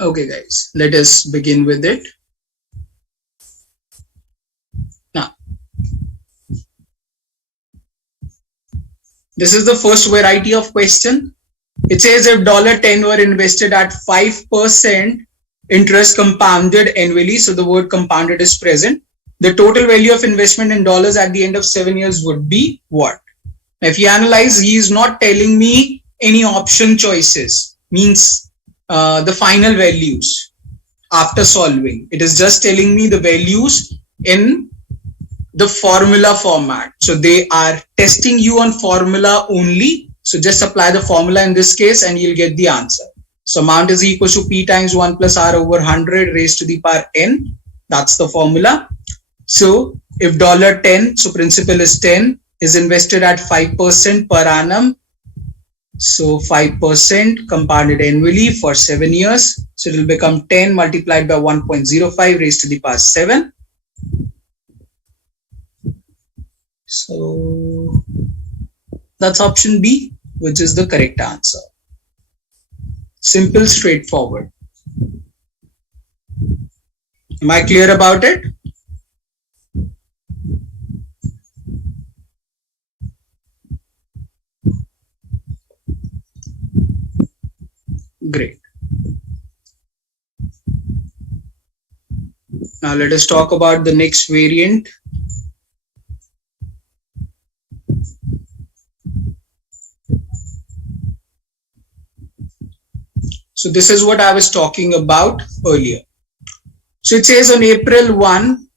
Okay, guys, let us begin with it. Now, this is the first variety of question. It says if $10 were invested at 5% interest compounded annually, so the word compounded is present, the total value of investment in dollars at the end of 7 years would be what? Now, if you analyze, he is not telling me any option choices, means the final values after solving. It is just telling me the values in the formula format. So they are testing you on formula only. So just apply the formula in this case and you'll get the answer. So amount is equal to P times 1 plus R over 100 raised to the power N. That's the formula. So if $10, so principal is 10, is invested at 5% per annum. So 5% compounded annually for 7 years. So it will become 10 multiplied by 1.05 raised to the power 7. So that's option B, which is the correct answer. Simple, straightforward. Am I clear about it? Great. Now let us talk about the next variant. So this is what I was talking about earlier. So it says on April 1,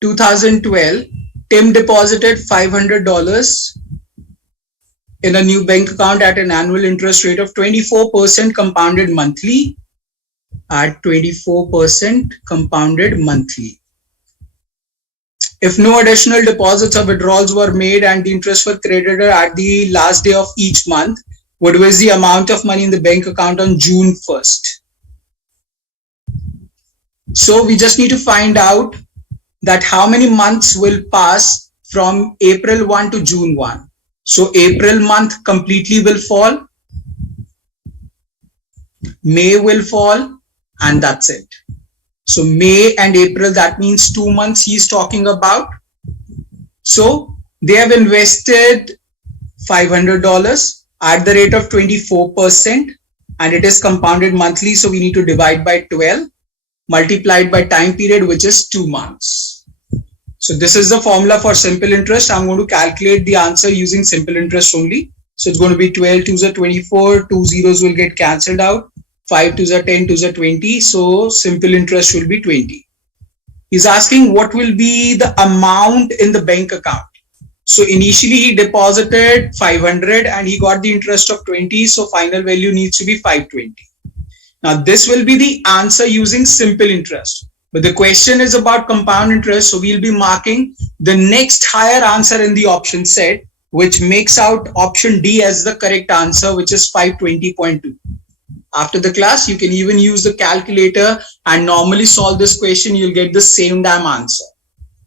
2012, Tim deposited $500 in a new bank account at an annual interest rate of 24% compounded monthly at 24% compounded monthly. If no additional deposits or withdrawals were made and the interest were credited at the last day of each month, what was the amount of money in the bank account on June 1st? So we just need to find out that how many months will pass from April 1 to June 1. So April month completely will fall, May will fall, and that's it. So May and April, that means 2 months he's talking about. So they have invested $500 at the rate of 24% and it is compounded monthly. So we need to divide by 12 multiplied by time period, which is 2 months. So this is the formula for simple interest. I'm going to calculate the answer using simple interest only. So it's going to be 12 2s are 24, 2 zeros will get cancelled out, 5 2s are 10, 2s are 20. So simple interest will be 20. He's asking what will be the amount in the bank account. So initially he deposited 500 and he got the interest of 20. So final value needs to be 520. Now this will be the answer using simple interest. But the question is about compound interest. So we'll be marking the next higher answer in the option set, which makes out option D as the correct answer, which is 520.2. After the class, you can even use the calculator and normally solve this question. You'll get the same damn answer.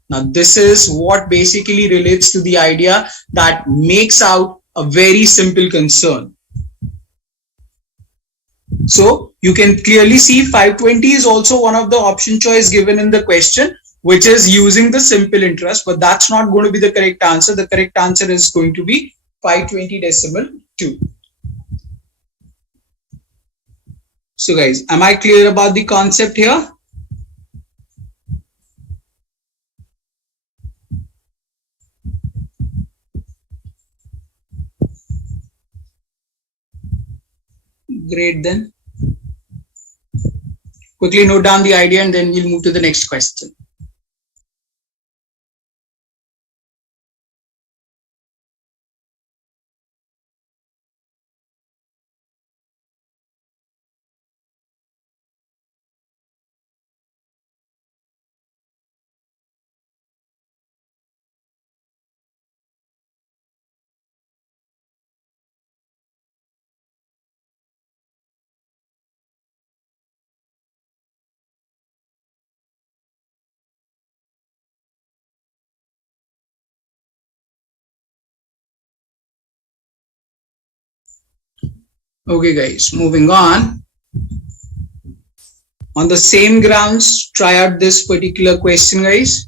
Now, this is what basically relates to the idea that makes out a very simple concern. So you can clearly see 520 is also one of the option choice given in the question, which is using the simple interest, but that's not going to be the correct answer. The correct answer is going to be 520.2. So guys, am I clear about the concept here? Great then. Quickly note down the idea and then we'll move to the next question. Okay, guys, moving on. On the same grounds, try out this particular question, guys.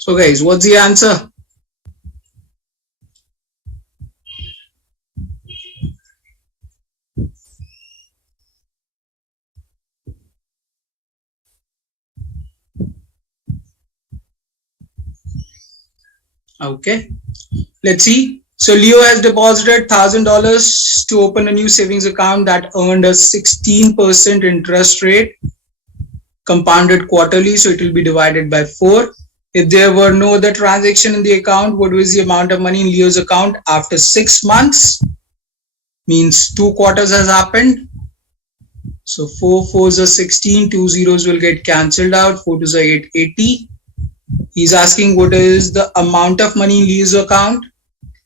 So, guys, what's the answer? Okay, let's see. So Leo has deposited $1,000 to open a new savings account that earned a 16% interest rate, compounded quarterly, so it will be divided by 4. If there were no other transaction in the account, what was the amount of money in Leo's account after 6 months? Means 2 quarters has happened. So 4 fours are 16, 2 zeros will get cancelled out, 4 twos are 8, 80. He's asking what is the amount of money in Leo's account.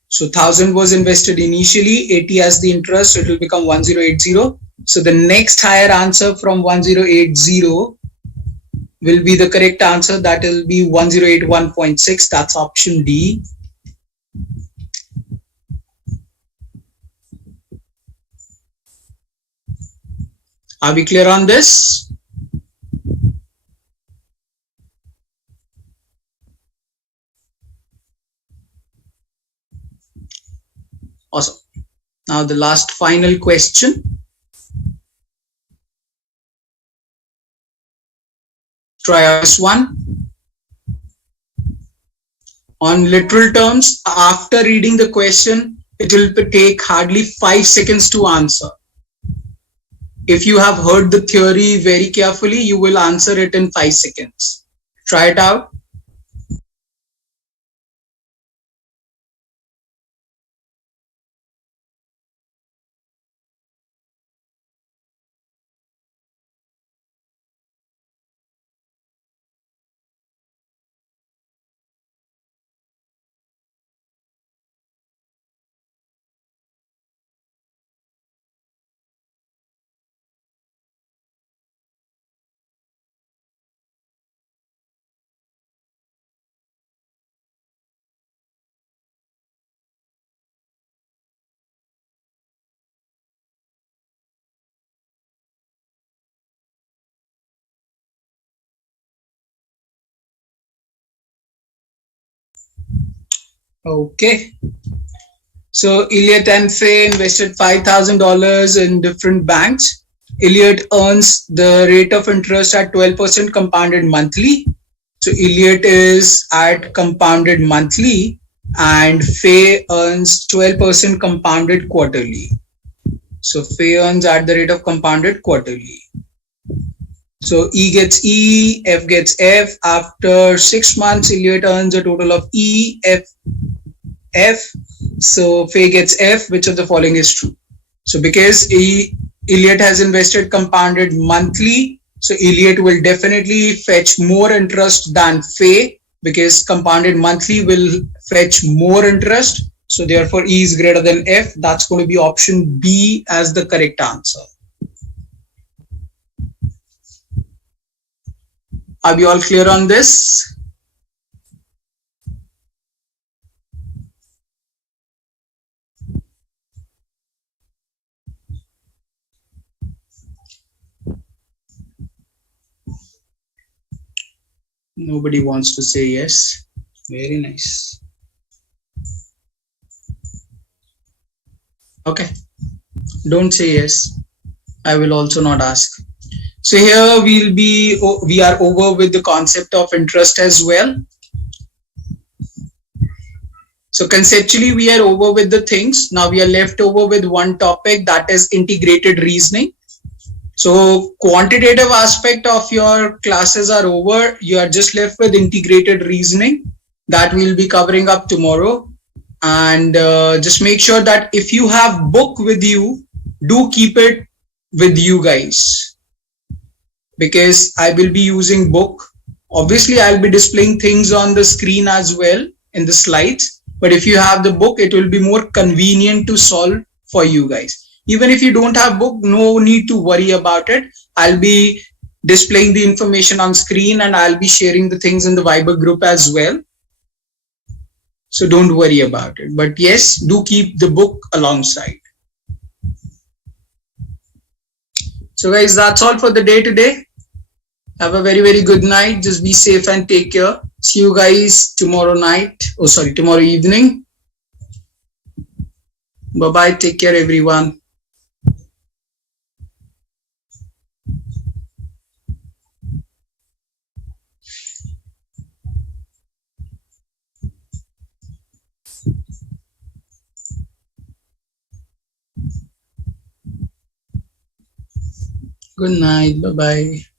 So 1,000 was invested initially, 80 as the interest, so it will become 1080. So the next higher answer from 1080 will be the correct answer. That will be 1081.6. That's option D. Are we clear on this? Awesome. Now the last final question. Try out this one. On literal terms, after reading the question, it will take hardly 5 seconds to answer. If you have heard the theory very carefully, you will answer it in 5 seconds. Try it out. Okay. So Elliot and Faye invested $5,000 in different banks. Elliot earns the rate of interest at 12% compounded monthly. So Elliot is at compounded monthly and Faye earns 12% compounded quarterly. So Faye earns at the rate of compounded quarterly. So E gets E, F gets F. After 6 months, Elliot earns a total of E, F. So Faye gets F. Which of the following is true? So because Elliot has invested compounded monthly, so Elliot will definitely fetch more interest than Faye because compounded monthly will fetch more interest. So therefore E is greater than F. That's going to be option B as the correct answer. Are we all clear on this? Nobody wants to say yes. Very nice. Okay, don't say yes. I will also not ask. So here we are over with the concept of interest as well. So conceptually we are over with the things. Now we are left over with one topic, that is integrated reasoning. So quantitative aspect of your classes are over. You are just left with integrated reasoning that we'll be covering up tomorrow. And just make sure that if you have book with you, do keep it with you guys, because I will be using book. Obviously I'll be displaying things on the screen as well in the slides, but if you have the book, it will be more convenient to solve for you guys. Even if you don't have book, no need to worry about it. I'll be displaying the information on screen and I'll be sharing the things in the Viber group as well. So don't worry about it. But yes, do keep the book alongside. So guys, that's all for the day today. Have a very, very good night. Just be safe and take care. See you guys tomorrow night. Oh, sorry, tomorrow evening. Bye-bye. Take care, everyone. Good night. Bye-bye.